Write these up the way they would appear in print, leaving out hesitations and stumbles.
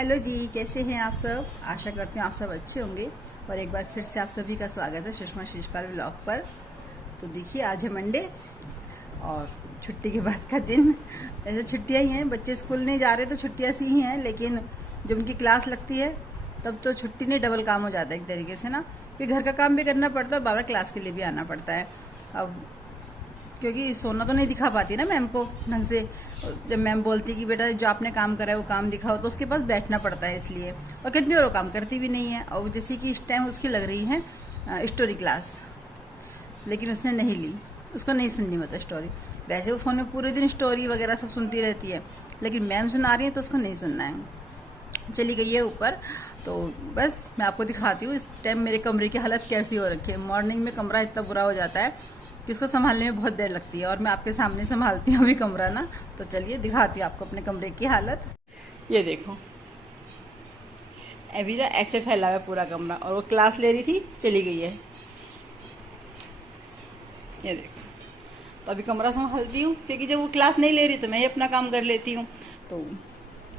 Hello जी, कैसे हैं आप सब। आशा करती हूँ आप सब अच्छे होंगे और एक बार फिर से आप सभी का स्वागत है सुषमा शिषपाल व्लॉग पर। तो देखिए, आज है मंडे और छुट्टी के बाद का दिन। ऐसे छुट्टियाँ ही हैं, बच्चे स्कूल नहीं जा रहे तो छुट्टियाँ सी ही हैं, लेकिन जब उनकी क्लास लगती है तब तो छुट्टी नहीं, डबल काम हो जाता है एक तरीके से ना। फिर घर का काम भी करना पड़ता है, बाबा क्लास के लिए भी आना पड़ता है। अब क्योंकि सोना तो नहीं दिखा पाती ना मैम को ढंग से। जब मैम बोलती कि बेटा जो आपने काम करा है वो काम दिखाओ, तो उसके पास बैठना पड़ता है इसलिए। और कितनी और वो काम करती भी नहीं है। और जैसे कि इस टाइम उसकी लग रही है स्टोरी क्लास, लेकिन उसने नहीं ली, उसको नहीं सुननी मतलब स्टोरी। वैसे वो फ़ोन में पूरे दिन स्टोरी वगैरह सब सुनती रहती है, लेकिन मैम सुना रही है तो उसको नहीं सुनना है। चली गई है ऊपर। तो बस मैं आपको दिखाती हूँ इस टाइम मेरे कमरे की हालत कैसी हो रखी है। मॉर्निंग में कमरा इतना बुरा हो जाता है कि उसको संभालने में बहुत देर लगती है, और मैं आपके सामने संभालती हूँ अभी कमरा ना। तो चलिए दिखाती हूँ आपको अपने कमरे की हालत। ये देखो, अभी ना ऐसे फैला हुआ है पूरा कमरा, और वो क्लास ले रही थी, चली गई है। ये देखो, तो अभी कमरा संभालती हूँ, क्योंकि जब वो क्लास नहीं ले रही तो मैं ही अपना काम कर लेती हूँ। तो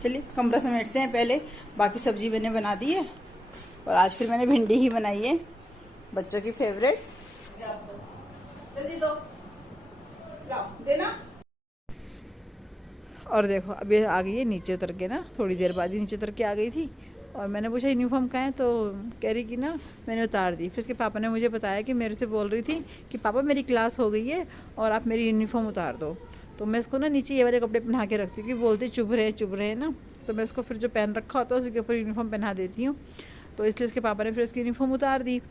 चलिए कमरा समेटते हैं पहले। बाकी सब्जी मैंने बना दी है, और आज फिर मैंने भिंडी ही बनाई है, बच्चों की फेवरेट। जल्दी दो, लाओ देना। और देखो अभी आ गई है नीचे उतर के ना, थोड़ी देर बाद ही नीचे उतर के आ गई थी। और मैंने पूछा यूनिफॉर्म कहाँ है, तो कह रही कि ना मैंने उतार दी। फिर उसके पापा ने मुझे बताया कि मेरे से बोल रही थी कि पापा मेरी क्लास हो गई है और आप मेरी यूनिफॉर्म उतार दो। तो मैं इसको ना नीचे ये वाले कपड़े पहना के रखती हूँ, क्योंकि बोलती चुभ रहे ना। तो मैं इसको फिर जो पहन रखा होता है उसके ऊपर यूनिफॉर्म पहना देती हूँ। तो इसलिए उसके पापा ने फिर उसकी यूनिफॉर्म उतार दी।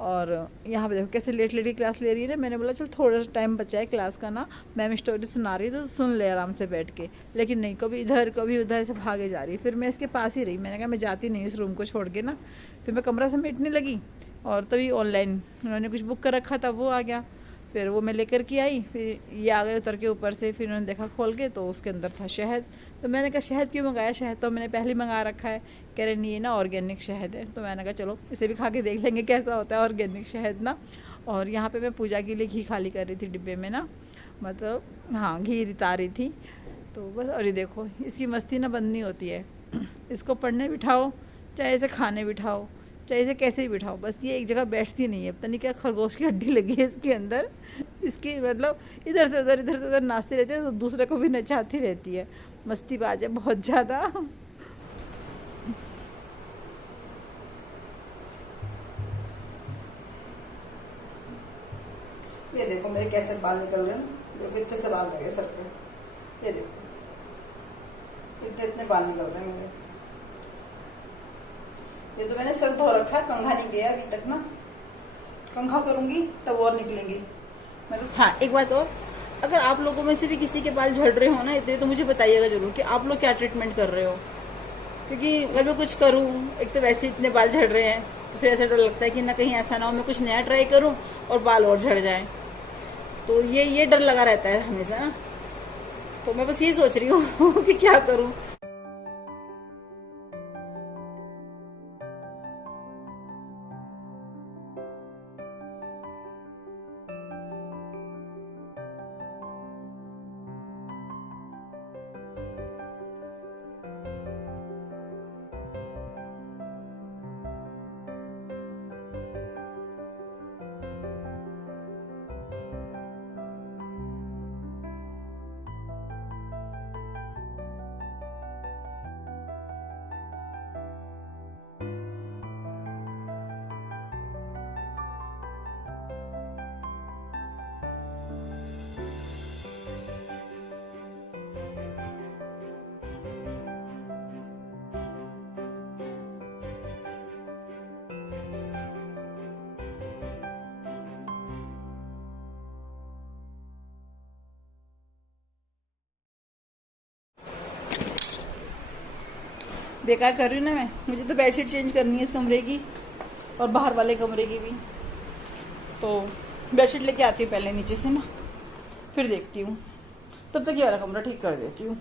और यहाँ पे देखो कैसे लेट की क्लास ले रही है ना। मैंने बोला चल थोड़ा सा टाइम बचा है क्लास का ना, मैम स्टोरी सुना रही तो सुन ले आराम से बैठ के। लेकिन नहीं, कभी इधर कभी उधर से भागे जा रही। फिर मैं इसके पास ही रही, मैंने कहा मैं जाती नहीं इस रूम को छोड़ के ना। फिर मैं कमरा समेटने लगी, और तभी ऑनलाइन उन्होंने कुछ बुक कर रखा था, वो आ गया। फिर वो मैं लेकर के आई, फिर ये आ गए उतर के ऊपर से। फिर उन्होंने देखा खोल के, तो उसके अंदर था शहद। तो मैंने कहा शहद क्यों मंगाया, शहद तो मैंने पहले मंगा रखा है। कह रहे नहीं, ये ना ऑर्गेनिक शहद है। तो मैंने कहा चलो इसे भी खा के देख लेंगे कैसा होता है ऑर्गेनिक शहद ना। और यहाँ पे मैं पूजा के लिए घी खाली कर रही थी डिब्बे में ना, मतलब हाँ घी रिता रही थी। तो बस, और ये देखो इसकी मस्ती ना बंद नहीं होती है। इसको पढ़ने बिठाओ, चाहे इसे खाने बिठाओ, चाहे इसे कैसे भी बिठाओ, बस ये एक जगह बैठती नहीं है। पता नहीं क्या खरगोश की हड्डी लगी है इसके अंदर। इसकी मतलब इधर से उधर नाचती रहती है, तो दूसरे को भी नचाती रहती है। मस्तीबाज है बहुत ज़्यादा। ये देखो मेरे कैसे बाल निकल रहे हैं, देखो इतने से बाल लगे सर पे। ये देखो इतने इतने बाल निकल रहे हैं मेरे। ये तो मैंने सर धो रखा है, कंघा नहीं गया अभी तक ना। कंघा करूंगी तब और निकलेंगी। मैं तो हाँ, एक बात और, अगर आप लोगों में से भी किसी के बाल झड़ रहे हो ना इतने, तो मुझे बताइएगा जरूर कि आप लोग क्या ट्रीटमेंट कर रहे हो। क्योंकि अगर मैं कुछ करूँ, एक तो वैसे इतने बाल झड़ रहे हैं, तो फिर ऐसा डर लगता है कि ना कहीं ऐसा ना हो मैं कुछ नया ट्राई करूँ और बाल और झड़ जाए। तो ये डर लगा रहता है हमेशा ना। तो मैं बस ये सोच रही हूँ कि क्या करूँ। बेकार कर रही हूँ ना मैं। मुझे तो बेडशीट चेंज करनी है इस कमरे की, और बाहर वाले कमरे की भी। तो बेडशीट लेके आती हूँ पहले नीचे से ना, फिर देखती हूँ। तब तक ये वाला कमरा ठीक कर देती हूँ।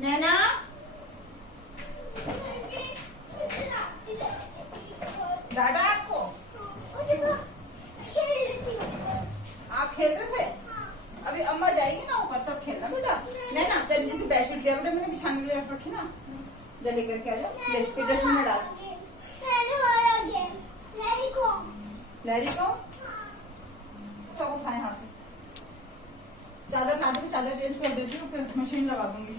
नैना दादा आपको जा लेकर के आ जा, ले के डस्टबिन में डाल। लहरी को तो उठाए यहाँ से, चादर ला दूंगी, चादर चेंज कर देती हूँ, फिर मशीन लगा दूंगी।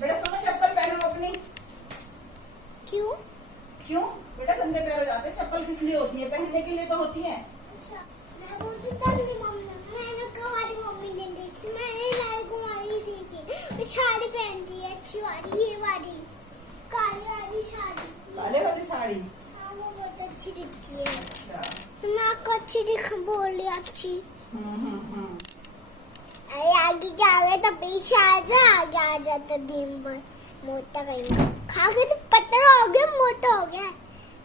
बेटा तुम्हें चप्पल पहनो अपनी। क्यों? क्यों बेटा? गंदे पैर हो जाते हैं। चप्पल किस लिए होती है? पहनने के लिए तो होती है। अच्छा, मैं बोलती तब मैंने कहा मम्मी ने दी थी, मैंने लाल कुमारी दी थी, साड़ी पहनती है अच्छी वाली, ये वाली काली वाली साड़ी। काले वाली साड़ी? हाँ, वो बहुत अच्छी दिखती है। अच्छा, मैं आपको अच्छी दिख बोल रही अच्छी। हम्म। अरे आगे क्या आ गया तो पीछे आगे आ जाता दिन भर मोटा कहीं खा के तो पतला हो गया, मोटा हो गया।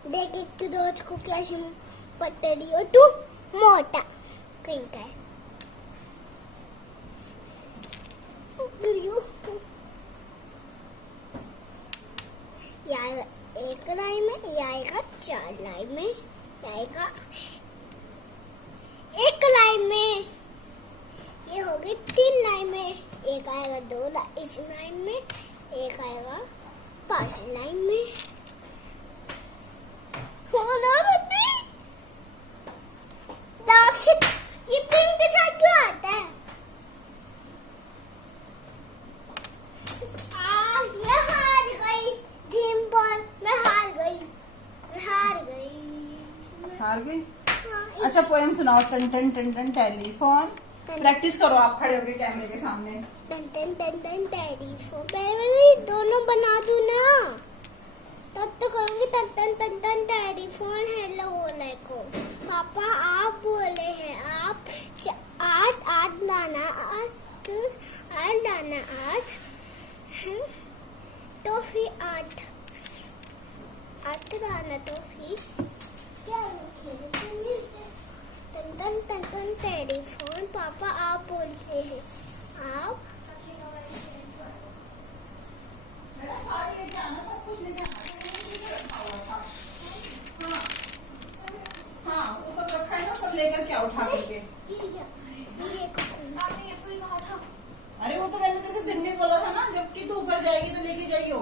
देख एक तो दोस्त को कैसी पतली हो तू, मोटा कहीं का है। यार एक लाई में, ये आएगा 4 लाई में, ये आएगा 1 लाई में, ये हो गई 3 लाइन में, एक आएगा 2 लाइन इस लाइन में, एक आएगा 5 लाइन में। हो ना बच्चे? ये पिंक के साथ क्यों आता है? मैं हार गई डिम्पल, मैं हार गई। हार गई? हाँ, अच्छा पोएम सुनाओ। टन टन टन टन टेलीफोन। प्रैक्टिस करो आप खड़े होके कैमरे के सामने। टन टन टन टन टेलीफोन। पहले दोनों बना दूं ना, तब तो करूंगी। टन टन टन टन टेलीफोन हेलो बोले को। पापा आप बोले हैं, आप आठ लाना, आठ लाना, आठ टॉफी, आठ लाना टॉफी। क्या टन टन टन टेलीफोन। पापा आप बोल रहे हैं, आप हाँ वो सब रखा है ना, सब लेकर क्या उठा करके। अरे वो तो मैंने जैसे दिन में बोला था ना, जबकि तू ऊपर जाएगी तो लेके जाइयो।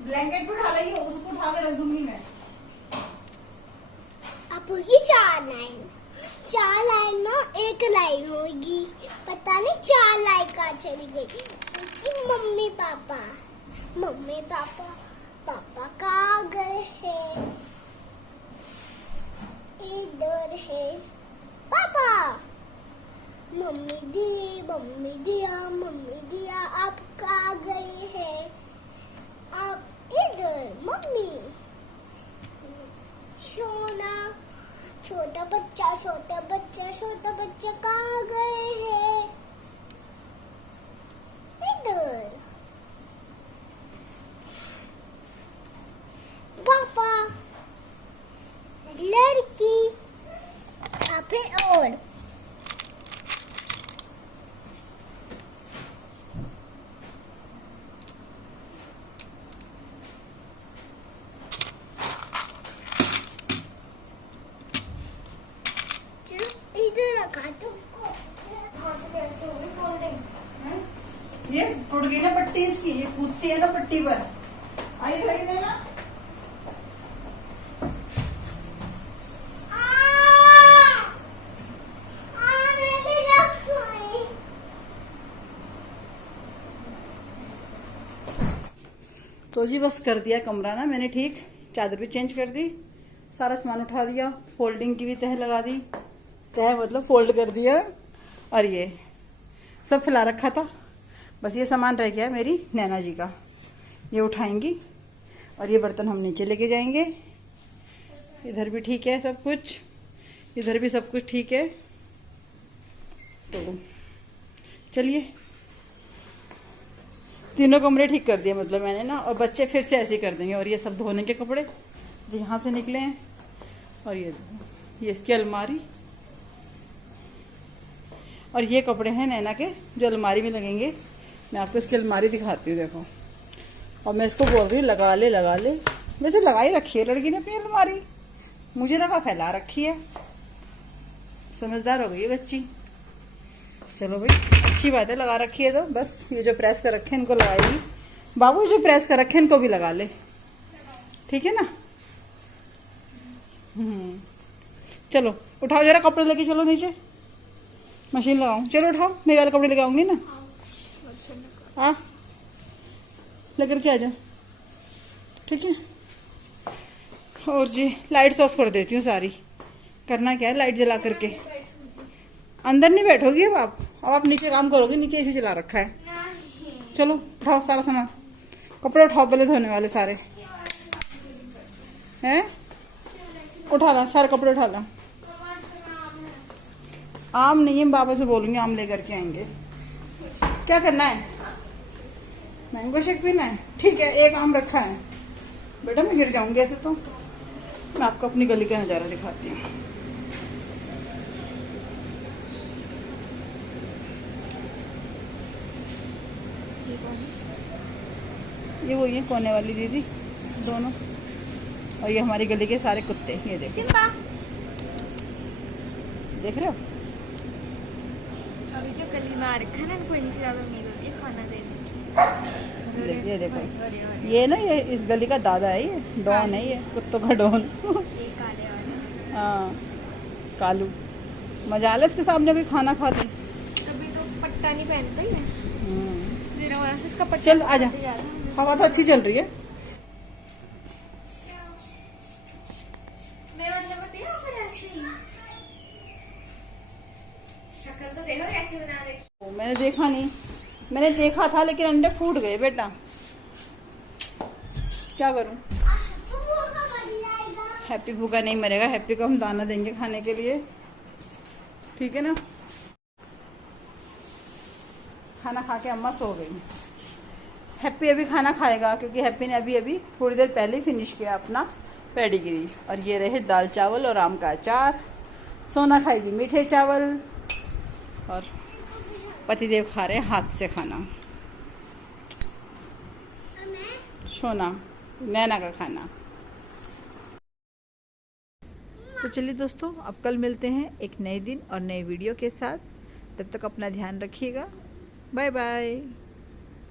ब्लैंकेट पे उठा लाइयो, उसको उठा के रख दूंगी मैं। अब होगी 4 लाइन ना, 1 लाइन होगी, पता नहीं 4 लाइन कहाँ चली गई। मम्मी पापा कहाँ गए हैं? इधर है पापा। मम्मी दिया आप कहाँ गए हैं? आप इधर। मम्मी छोटा बच्चा कहाँ गए हैं? इधर। पापा लड़की और ये टूट गई ना पट्टी इसकी, ये कूदती है ना पट्टी पर। आई लगी ना। तो जी बस कर दिया कमरा ना मैंने ठीक, चादर भी चेंज कर दी, सारा सामान उठा दिया, फोल्डिंग की भी तह लगा दी, तह मतलब फोल्ड कर दिया, और ये सब फैला रखा था। बस ये सामान रह गया मेरी नैना जी का, ये उठाएंगी और ये बर्तन हम नीचे लेके जाएंगे। इधर भी ठीक है सब कुछ, इधर भी सब कुछ ठीक है। तो चलिए तीनों कमरे ठीक कर दिए मतलब मैंने ना, और बच्चे फिर से ऐसे ही कर देंगे। और ये सब धोने के कपड़े जो यहाँ से निकले हैं, और ये इसकी अलमारी, और ये कपड़े हैं नैना के जो अलमारी में लगेंगे। मैं आपको इसकी अलमारी दिखाती हूँ, देखो। और मैं इसको बोल रही हूँ लगा ले। वैसे लगा ही रखी है लड़की ने अपनी अलमारी, मुझे लगा फैला रखी है। समझदार हो गई है बच्ची। चलो भाई। अच्छी बात है, लगा रखी है तो बस ये जो प्रेस कर रखे हैं इनको लगाएगी। बाबू जो प्रेस कर रखे हैं इनको भी लगा ले, ठीक है ना। चलो उठाओ जरा कपड़े लेके चलो नीचे, मशीन लगाऊं। चलो उठाओ, मेरे वाले कपड़े लेके आऊंगी ना। आ लेकर के आ जाओ, ठीक है। और जी लाइट्स ऑफ कर देती हूँ सारी। करना क्या है, लाइट जला करके। अंदर नहीं बैठोगी अब आप नीचे काम करोगी, नीचे एसी चला रखा है। चलो उठाओ सारा सामान, कपड़े उठाओ पहले धोने वाले सारे हैं। उठा ला सारे कपड़े उठा ला। आम नहीं है, बाबा से बोलूंगी आम लेकर के आएंगे। क्या करना है, मैंगो शेक पीना है, ठीक है। एक आम रखा है बेटा, मैं गिर जाऊंगी ऐसे तो। मैं आपको अपनी गली का नज़ारा दिखाती हूँ। ये वो ये कोने वाली दीदी दोनों, और ये हमारी गली के सारे कुत्ते। ये देखो, देख रहे हो। अभी जो गली में आ रखा है ना, इनको इनसे ज्यादा उम्मीद होती है खाना देने की। देखिए देखो, ये ना ये इस गली का दादा है, ये डॉन है, ये कुत्तों का डॉन। ये काले वाले। हाँ कालू, मजाल इसके सामने कोई खाना खाते। तभी तो पट्टा नहीं पहनता ही है। जीरो वाला से इसका पट्टा। चल आजा, हवा तो अच्छी चल रही है। मैं मतलब मैं पिया फिर ऐसे ही। शक्ल तो देखो कैसे बना रखी। मैंने देखा नहीं, मैंने देखा था लेकिन अंडे फूट गए बेटा, क्या करूं। हैप्पी भूखा नहीं मरेगा, हैप्पी को हम दाना देंगे खाने के लिए, ठीक है ना। खाना खा के अम्मा सो गई। हैप्पी अभी खाना खाएगा क्योंकि हैप्पी ने अभी अभी थोड़ी देर पहले ही फिनिश किया अपना पेडिग्री। और ये रहे दाल चावल और आम का अचार। सोना खाएगी मीठे चावल और पतिदेव खा रहे हैं हाथ से खाना। सोना नैना का खाना। तो चलिए दोस्तों, अब कल मिलते हैं एक नए दिन और नए वीडियो के साथ। तब तक अपना ध्यान रखिएगा। Bye bye.